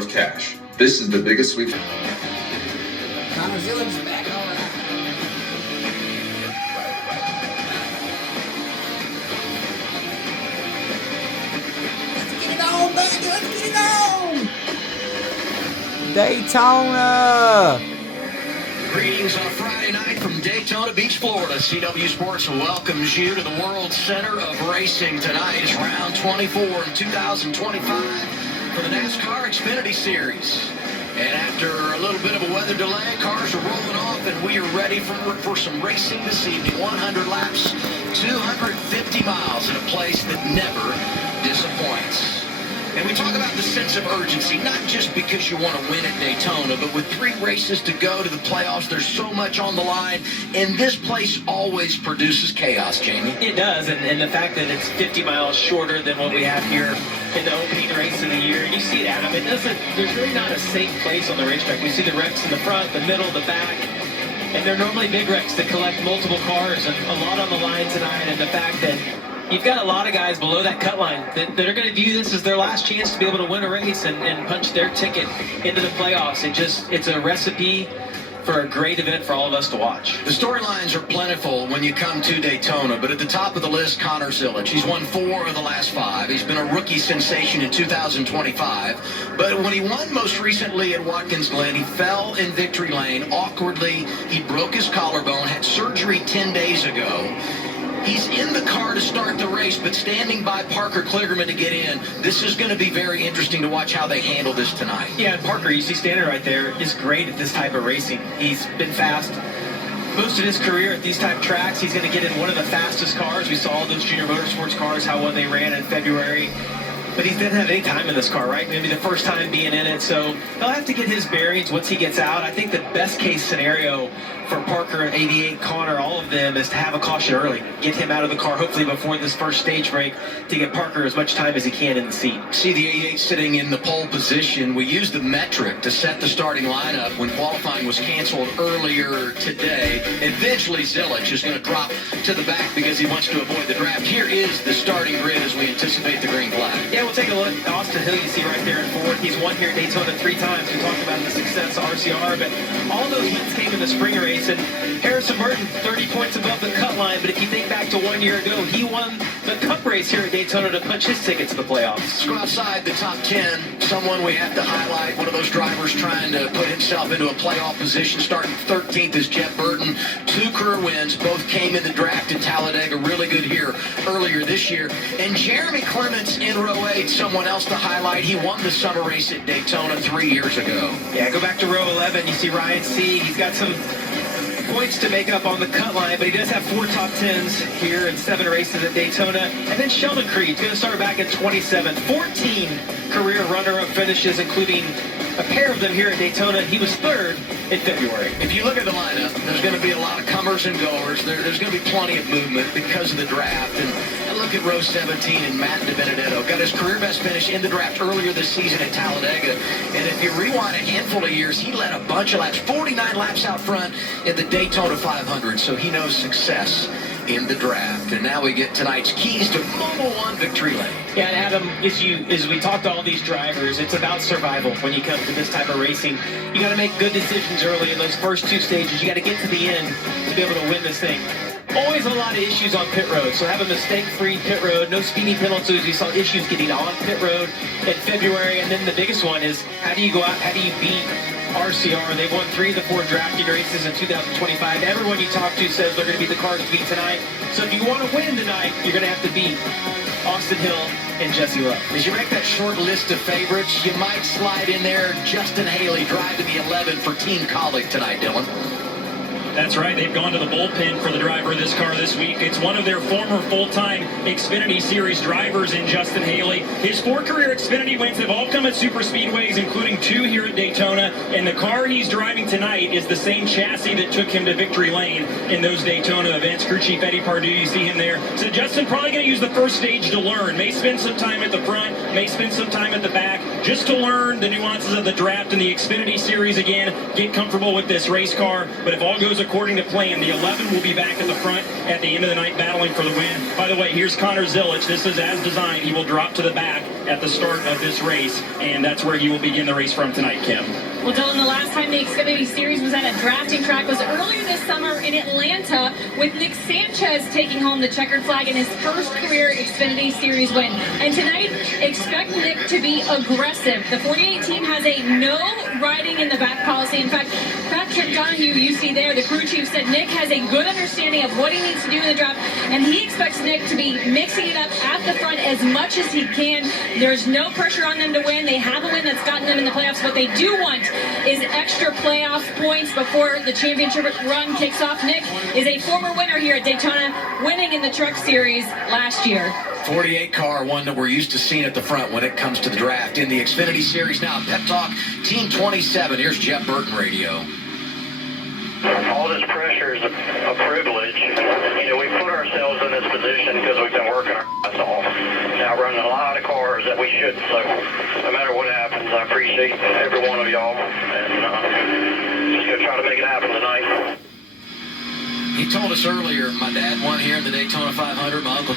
cash. This is the biggest sweep. Connor Zillick's back. All right. Let's get it on, baby. Let's get it on. Daytona. Greetings on a Friday night from Daytona Beach, Florida. CW Sports welcomes you to the World Center of Racing. Tonight is round 24 in 2025 for the NASCAR Xfinity Series. And after a little bit of a weather delay, cars are rolling off, and we are ready for some racing this evening. 100 laps, 250 miles in a place that never disappoints. And we talk about the sense of urgency, not just because you want to win at Daytona, but with 3 races to go to the playoffs, there's so much on the line, and this place always produces chaos, Jamie. It does, and the fact that it's 50 miles shorter than what we have here in the opening race of the year, you see it, Adam, there's really not a safe place on the racetrack. We see the wrecks in the front, the middle, the back, and they're normally big wrecks that collect multiple cars, and a lot on the line tonight, and the fact that you've got a lot of guys below that cut line that are going to view this as their last chance to be able to win a race and punch their ticket into the playoffs. It's a recipe for a great event for all of us to watch. The storylines are plentiful when you come to Daytona, but at the top of the list, Connor Zillick. He's won 4 of the last 5. He's been a rookie sensation in 2025. But when he won most recently at Watkins Glen, he fell in victory lane awkwardly. He broke his collarbone, had surgery 10 days ago. He's in the car to start the race, but standing by Parker Kligerman to get in. This is going to be very interesting to watch how they handle this tonight. Yeah, Parker, you see standing right there, is great at this type of racing. He's been fast most of his career at these type of tracks. He's going to get in one of the fastest cars. We saw all those junior motorsports cars, how well they ran in February. But he didn't have any time in this car, right? Maybe the first time being in it. So he'll have to get his bearings once he gets out. I think the best case scenario for Parker, 88, Connor, all of them, is to have a caution early. Get him out of the car, hopefully before this first stage break, to get Parker as much time as he can in the seat. See the 88 sitting in the pole position. We used the metric to set the starting lineup when qualifying was canceled earlier today. Eventually, Zillick is going to drop to the back because he wants to avoid the draft. Here is the starting grid as we anticipate the green flag. Yeah, we'll take a look. Austin Hill, you see right there in 4th. He's won here at Daytona 3 times. We talked about the success of RCR, but all those wins came in the spring race. And Harrison Burton, 30 points above the cut line, but if you think back to 1 year ago, he won the Cup race here at Daytona to punch his ticket to the playoffs. Let's go outside the top 10. Someone we have to highlight, one of those drivers trying to put himself into a playoff position. Starting 13th is Jeff Burton. 2 career wins, both came in the draft in Talladega. Really good here earlier this year. And Jeremy Clements in row 8, someone else to highlight. He won the summer race at Daytona 3 years ago. Yeah, go back to row 11. You see Ryan Sieg. He's got some points to make up on the cut line, but he does have 4 top 10s here in 7 races at Daytona. And then Sheldon Creed's going to start back at 27. 14 career runner-up finishes, including a pair of them here at Daytona. He was 3rd in February. If you look at the lineup, there's going to be a lot of comers and goers. There's going to be plenty of movement because of the draft. And I look at row 17 and Matt DiBenedetto. Got his career best finish in the draft earlier this season at Talladega. And if you rewind a handful of years, he led a bunch of laps, 49 laps out front in the Daytona 500. So he knows success in the draft. And now we get tonight's keys to Mobil 1 victory lane. Yeah, and Adam, as we talk to all these drivers, it's about survival when you come to this type of racing. You got to make good decisions early in those first 2 stages. You got to get to the end to be able to win this thing. Always a lot of issues on pit road, so have a mistake-free pit road, no speeding penalties. We saw issues getting on pit road in February, and then the biggest one is how do you go out, how do you beat RCR? They've won 3 of the 4 drafting races in 2025. Everyone you talk to says they're going to be the cars to beat tonight. So if you want to win tonight, you're going to have to beat Austin Hill and Jesse Love. As you make that short list of favorites, you might slide in there Justin Haley, driving the 11 for Team Colleague tonight, Dylan. That's right. They've gone to the bullpen for the driver of this car this week. It's one of their former full-time Xfinity Series drivers in Justin Haley. His 4 career Xfinity wins have all come at super speedways, including 2 here at Daytona. And the car he's driving tonight is the same chassis that took him to victory lane in those Daytona events. Crew Chief Eddie Pardue, you see him there. So Justin probably going to use the first stage to learn. May spend some time at the front, may spend some time at the back, just to learn the nuances of the draft and the Xfinity Series again, get comfortable with this race car. But if all goes according to plan, the 11 will be back at the front at the end of the night battling for the win. By the way, here's Connor Zillick. This is as designed. He will drop to the back at the start of this race, and that's where you will begin the race from tonight, Kim. Well, Dylan, the last time the Xfinity Series was at a drafting track was earlier this summer in Atlanta, with Nick Sanchez taking home the checkered flag in his first career Xfinity Series win. And tonight, expect Nick to be aggressive. The 48 team has a no riding in the back policy. In fact, Patrick Donahue, you see there, the crew chief, said Nick has a good understanding of what he needs to do in the draft, and he expects Nick to be mixing it up at the front as much as he can. There's no pressure on them to win. They have a win that's gotten them in the playoffs. What they do want is extra playoff points before the championship run kicks off. Nick is a former winner here at Daytona, winning in the Truck Series last year. 48 car, one that we're used to seeing at the front when it comes to the draft. In the Xfinity Series now, Pep Talk, Team 27. Here's Jeff Burton Radio. All this pressure is a privilege. You know, we put ourselves in this position because we've been working our ass off. Now running a lot of cars that we shouldn't. So no matter what happens, I appreciate every one of y'all, and just gonna try to make it happen tonight. He told us earlier, my dad won here in the Daytona 500. My Uncle